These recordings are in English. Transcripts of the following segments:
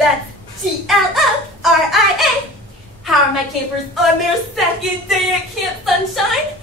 That's Gloria. How are my campers on their second day at Camp Sunshine?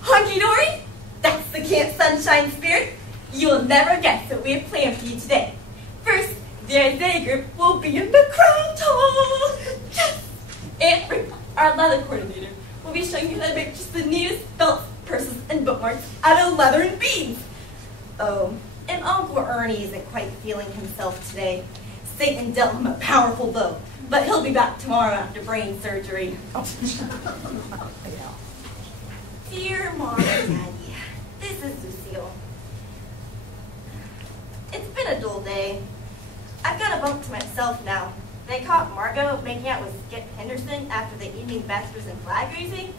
Hunky-dory? That's the Camp Sunshine spirit. You'll never guess what we have planned for you today. First, the Isaiah group will be in the Crown Hall. Yes! And Rick, our leather coordinator, will be showing you how to make just the neatest belts, purses, and bookmarks out of leather and beads. Oh, and Uncle Ernie isn't quite feeling himself today. Satan dealt him a powerful blow, but he'll be back tomorrow after brain surgery. Dear Mom and Daddy, this is Lucille. It's been a dull day. I've got a bump to myself now. They caught Margot making out with Skip Henderson after the evening vespers and flag raising.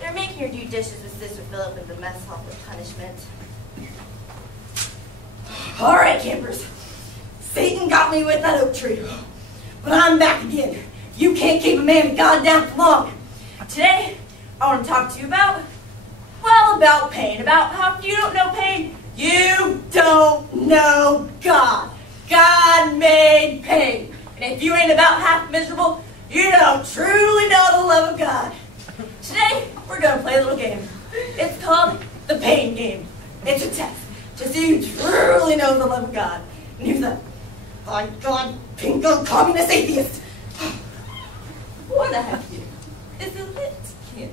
They're making her do dishes with Sister Philip in the mess hall for punishment. All right, campers. Satan got me with that oak tree, but I'm back again. You can't keep a man of God down for long. Today, I want to talk to you about, well, about pain. About how if you don't know pain, you don't know God. God made pain. And if you ain't about half miserable, you don't truly know the love of God. Today, we're going to play a little game. It's called the pain game. It's a test to see who truly knows the love of God. And here's the by God, pinko communist atheist. What have you? Isn't it, kid?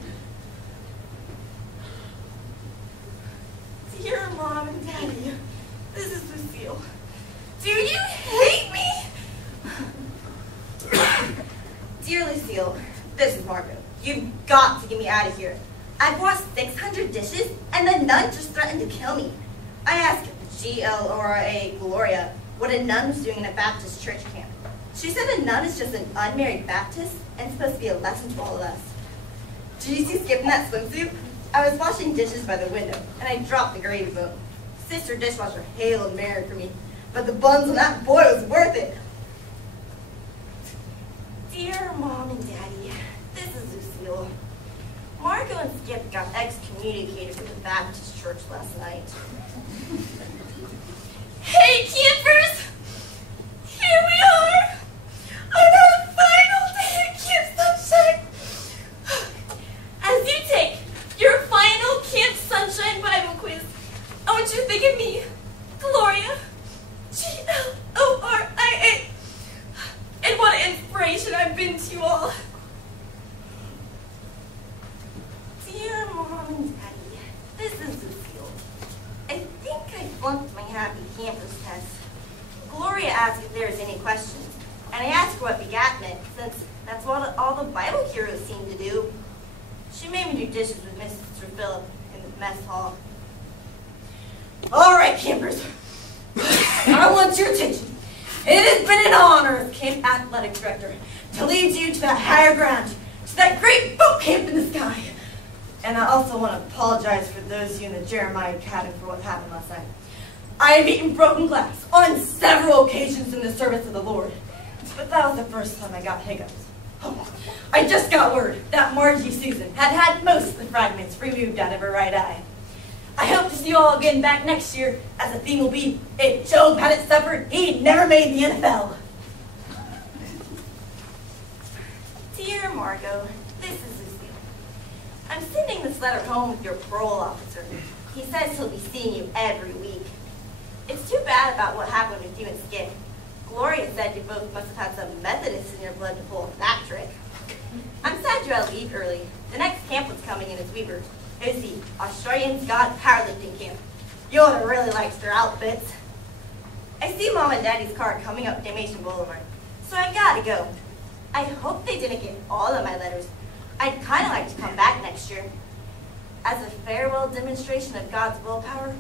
Dear Mom and Daddy, this is Lucille. Do you hate me? Dear Lucille, this is Margot. You've got to get me out of here. I've washed 600 dishes, and the nun just threatened to kill me. I asked Gloria what a nun was doing in a Baptist church camp. She said a nun is just an unmarried Baptist and supposed to be a lesson to all of us. Did you see Skip in that swimsuit? I was washing dishes by the window, and I dropped the gravy boat. Sister Dishwasher hailed Mary for me, but the buns on that boy was worth it. Dear Mom and Daddy, this is Lucille. Margot and Skip got excommunicated from the Baptist church last night. Hey, campers! Here we are! On our final day at Camp Sunshine! As you take your final Camp Sunshine Bible quiz, I want you to think of me, Gloria, Gloria, and what an inspiration I've been to you all. Dear Mom and Daddy, this is Lucille. I think I flunked my Happy Campers test. Gloria asked if there was any questions, and I asked her what begat meant, since that's what all the Bible heroes seem to do. She made me do dishes with Mr. Philip in the mess hall. All right, campers. I want your attention. It has been an honor as camp athletic director to lead you to that higher ground, to that great boot camp in the sky. And I also want to apologize for those of you in the Jeremiah Academy for what happened last night. I have eaten broken glass on several occasions in the service of the Lord, but that was the first time I got hiccups. Oh, I just got word that Margie Susan had most of the fragments removed out of her right eye. I hope to see you all again back next year, as the theme will be, if Job hadn't suffered, he'd never made the NFL. Dear Margot, this is Lucille. I'm sending this letter home with your parole officer. He says he'll be seeing you every week. It's too bad about what happened with you and Skip. Gloria said you both must have had some Methodists in your blood to pull that trick. I'm sad you had to leave early. The next camp was coming in as Weaver. It was the Australian God Powerlifting Camp. You would have really liked their outfits. I see Mom and Daddy's car coming up Dalmatian Boulevard, so I've got to go. I hope they didn't get all of my letters. I'd kind of like to come back next year. As a farewell demonstration of God's willpower,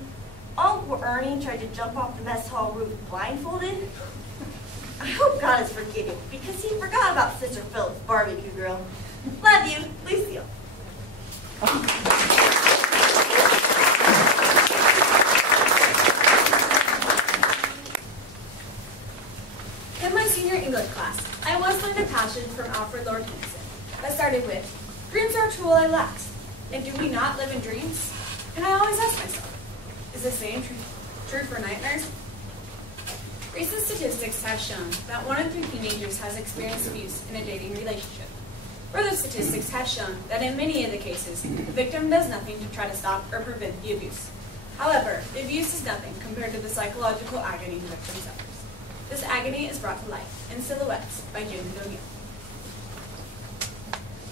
Uncle Ernie tried to jump off the mess hall roof blindfolded. I hope God is forgiving, because he forgot about Sister Philip's barbecue grill. Love you, Lucille. In my senior English class, I once learned a passage from Alfred Lord Tennyson that started with, "Dreams are a tool I lacked, and do we not live in dreams?" And I always ask myself, is the same true for nightmares? Recent statistics have shown that 1 in 3 teenagers has experienced abuse in a dating relationship. Further statistics have shown that in many of the cases, the victim does nothing to try to stop or prevent the abuse. However, the abuse is nothing compared to the psychological agony the victim suffers. This agony is brought to life in Silhouettes by James O'Neill.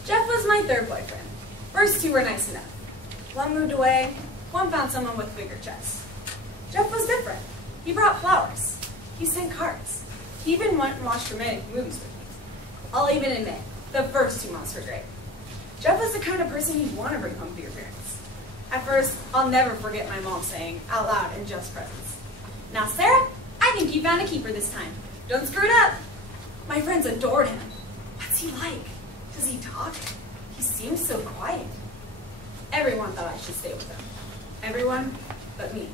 Jeff was my third boyfriend. First 2 were nice enough. One moved away, one found someone with bigger chest. Jeff was different. He brought flowers. He sent cards. He even went and watched romantic movies with me. I'll even admit, the first 2 months were great. Jeff was the kind of person you'd want to bring home to your parents. At first, I'll never forget my mom saying out loud in Jeff's presence, "Now, Sarah, I think you found a keeper this time. Don't screw it up." My friends adored him. What's he like? Does he talk? He seems so quiet. Everyone thought I should stay with him. Everyone but me.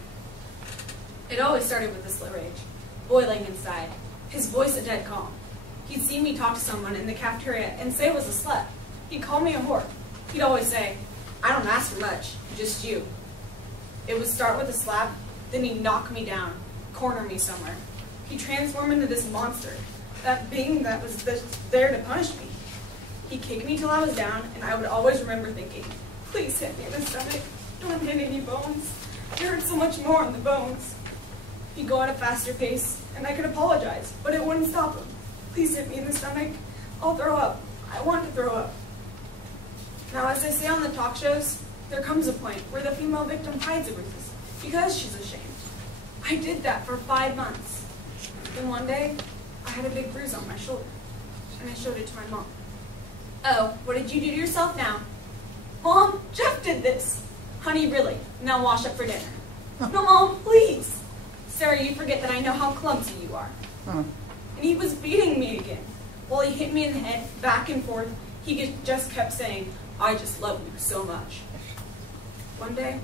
It always started with a slow rage, boiling inside, his voice a dead calm. He'd see me talk to someone in the cafeteria and say it was a slut. He'd call me a whore. He'd always say, "I don't ask for much, just you." It would start with a slap, then he'd knock me down, corner me somewhere. He'd transform into this monster, that being that was there to punish me. He'd kick me till I was down, and I would always remember thinking, "Please hit me in the stomach. Don't hit any bones. It hurts so much more on the bones." He'd go at a faster pace, and I could apologize, but it wouldn't stop him. "Please hit me in the stomach. I'll throw up. I want to throw up." Now, as they say on the talk shows, there comes a point where the female victim hides the bruises because she's ashamed. I did that for 5 months. Then one day, I had a big bruise on my shoulder, and I showed it to my mom. "Oh, what did you do to yourself now?" "Mom, Jeff did this." "Honey, really? Now wash up for dinner." "No, Mom, please." "Sarah, you forget that I know how clumsy you are." And he was beating me again. While he hit me in the head, back and forth, he just kept saying, "I just love you so much." One day,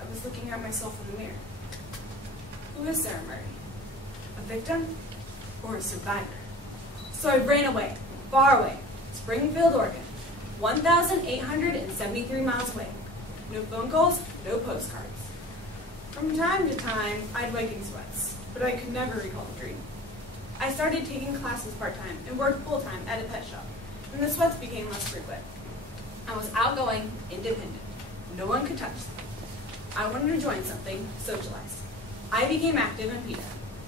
I was looking at myself in the mirror. Who is Sarah Murray? A victim or a survivor? So I ran away, far away, Springfield, Oregon, 1,873 miles away. No phone calls, no postcards. From time to time, I'd wake in sweats, but I could never recall the dream. I started taking classes part-time and worked full-time at a pet shop, and the sweats became less frequent. I was outgoing, independent. No one could touch me. I wanted to join something, socialize. I became active in PETA.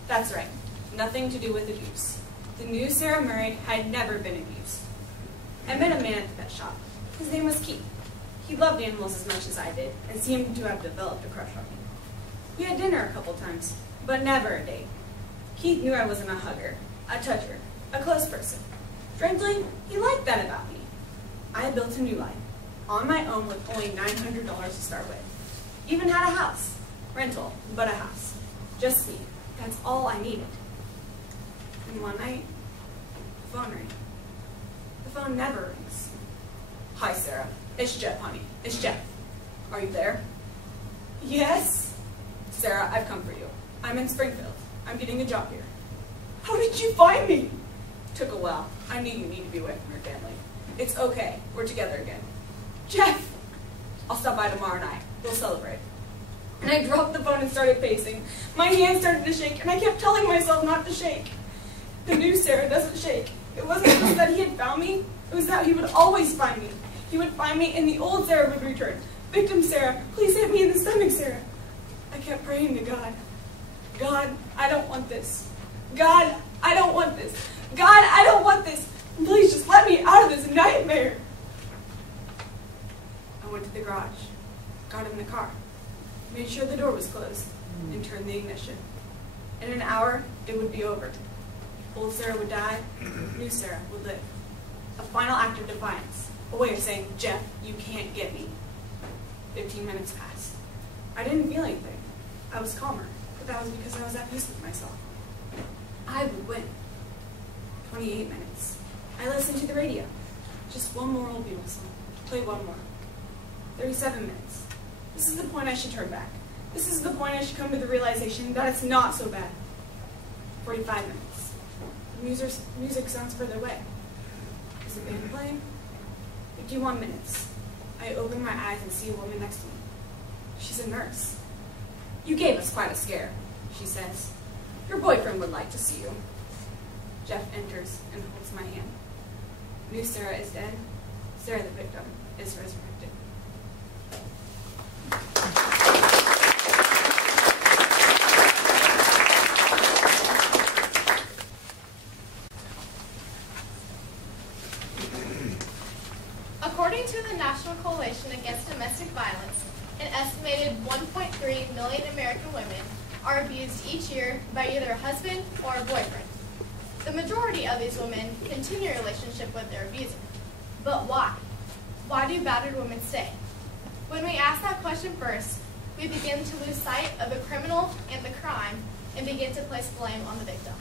That's right, nothing to do with abuse. The new Sarah Murray had never been abused. I met a man at the pet shop. His name was Keith. He loved animals as much as I did, and seemed to have developed a crush on me. We had dinner a couple times, but never a date. Keith knew I wasn't a hugger, a toucher, a close person. Frankly, he liked that about me. I built a new life, on my own with only $900 to start with. Even had a house. Rental, but a house. Just me. That's all I needed. And one night, the phone rang. The phone never rings. "Hi, Sarah. It's Jeff, honey. It's Jeff. Are you there?" "Yes." "Sarah, I've come for you. I'm in Springfield. I'm getting a job here." "How did you find me?" "Took a while. I knew you need to be away from your family. It's okay. We're together again." "Jeff!" "I'll stop by tomorrow night. We'll celebrate." And I dropped the phone and started pacing. My hands started to shake, and I kept telling myself not to shake. The new Sarah doesn't shake. It wasn't just that he had found me. It was that he would always find me. He would find me, and the old Sarah would return. "Victim Sarah, please hit me in the stomach, Sarah." I kept praying to God. "God, I don't want this. God, I don't want this. God, I don't want this. Please just let me out of this nightmare." I went to the garage, got in the car, made sure the door was closed, and turned the ignition. In an hour, it would be over. Old Sarah would die, new Sarah would live. A final act of defiance, a way of saying, "Jeff, you can't get me." 15 minutes passed. I didn't feel anything. I was calmer, but that was because I was at peace with myself. I would win. 28 minutes. I listened to the radio. Just one more old Beatles song. Play one more. 37 minutes. This is the point I should turn back. This is the point I should come to the realization that it's not so bad. 45 minutes. The music sounds further away. Is the band playing? 51 minutes. I open my eyes and see a woman next to me. She's a nurse. "You gave us quite a scare," she says. Your boyfriend would like to see you. Jeff enters and holds my hand. New Sarah is dead. Sarah the victim is resurrected. According to the National Coalition Against Domestic Violence, an estimated 1.3 million American women are abused each year by either a husband or a boyfriend. The majority of these women continue a relationship with their abuser. But why? Why do battered women stay? When we ask that question first, we begin to lose sight of the criminal and the crime and begin to place blame on the victim.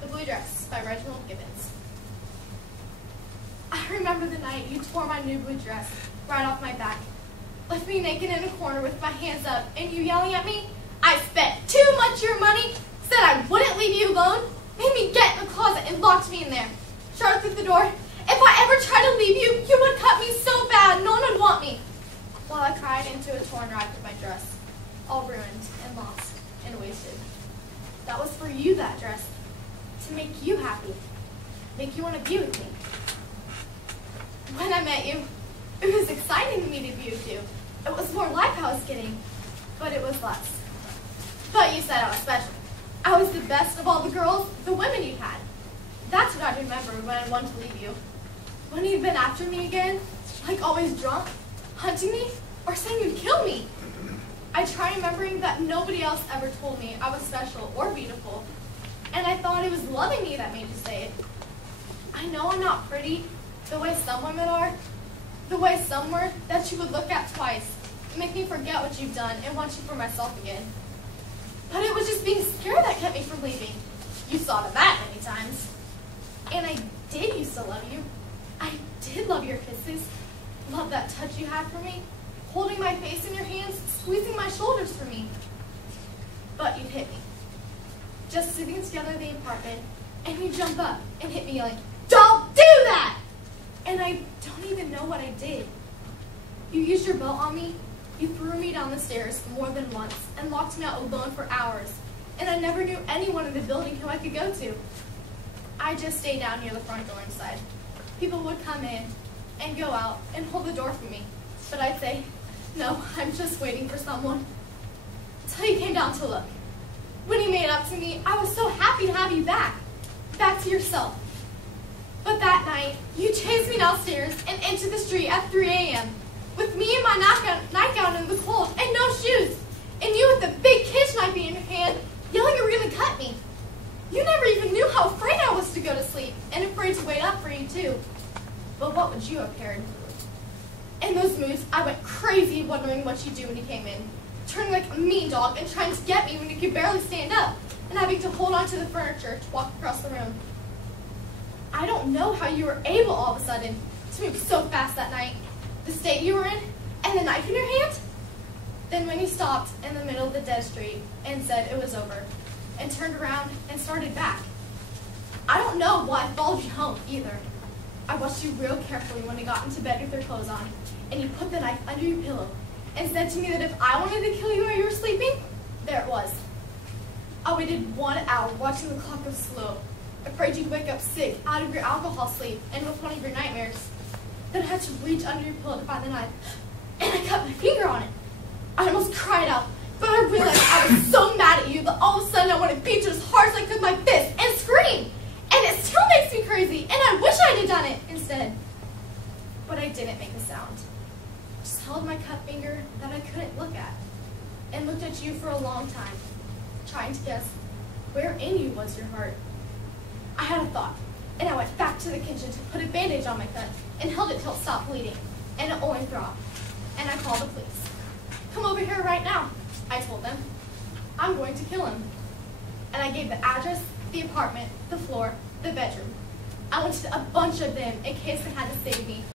The Blue Dress by Reginald Gibbons. I remember the night you tore my new blue dress right off my back, left me naked in a corner with my hands up, and you yelling at me, I spent too much of your money, said I wouldn't leave you alone, made me get in the closet and locked me in there. Shut through the door. If I ever tried to leave you, you would cut me so bad no one would want me. While I cried into a torn rag of my dress, all ruined and lost and wasted. That was for you, that dress, to make you happy, make you want to be with me. When I met you, it was exciting to me to be with you. It was more life I was getting, but it was less. But you said I was special. I was the best of all the girls, the women you had. That's what I remember when I wanted to leave you. When you'd been after me again, like always drunk, hunting me, or saying you'd kill me. I try remembering that nobody else ever told me I was special or beautiful, and I thought it was loving me that made you say it. I know I'm not pretty, the way some women are, the way some were, that you would look at twice and make me forget what you've done and want you for myself again. But it was just being scared that kept me from leaving. You saw that many times. And I did used to love you. I did love your kisses, love that touch you had for me, holding my face in your hands, squeezing my shoulders for me. But you'd hit me. Just sitting together in the apartment, and you'd jump up and hit me yelling, "Don't do that!" And I don't even know what I did. You used your belt on me, you threw me down the stairs more than once, and locked me out alone for hours, and I never knew anyone in the building who I could go to. I just stayed down near the front door inside. People would come in and go out and hold the door for me, but I'd say, no, I'm just waiting for someone. Till you came down to look. When you made up to me, I was so happy to have you back to yourself. But that night, you chased me downstairs and into the street at 3 a.m. with me in my nightgown in the cold and no shoes, and you with the big kitchen knife in your hand, yelling you were going to cut me. You never even knew how afraid I was to go to sleep, and afraid to wait up for you too. But what would you have cared? In those moods, I went crazy wondering what you'd do when you came in, turning like a mean dog and trying to get me when you could barely stand up, and having to hold onto the furniture to walk across the room. I don't know how you were able all of a sudden to move so fast that night, the state you were in, and the knife in your hand. Then when you stopped in the middle of the dead street and said it was over, and turned around and started back. I don't know why I followed you home either. I watched you real carefully when you got into bed with your clothes on, and you put the knife under your pillow, and said to me that if I wanted to kill you while you were sleeping, there it was. I waited 1 hour watching the clock go slow, afraid you'd wake up sick out of your alcohol sleep and with one of your nightmares. Then I had to reach under your pillow to find the knife, and I cut my finger on it. I almost cried out, but I realized I was so mad at you that all of a sudden I wanted to beat you as hard as I could with my fist and scream. And it still makes me crazy, and I wish I had done it instead. But I didn't make a sound. Just held my cut finger that I couldn't look at, and looked at you for a long time, trying to guess where in you was your heart. I had a thought, and I went back to the kitchen to put a bandage on my cut and held it till it stopped bleeding, and it only throbbed. And I called the police. Come over here right now, I told them. I'm going to kill him. And I gave the address, the apartment, the floor, the bedroom. I wanted a bunch of them in case they had to save me.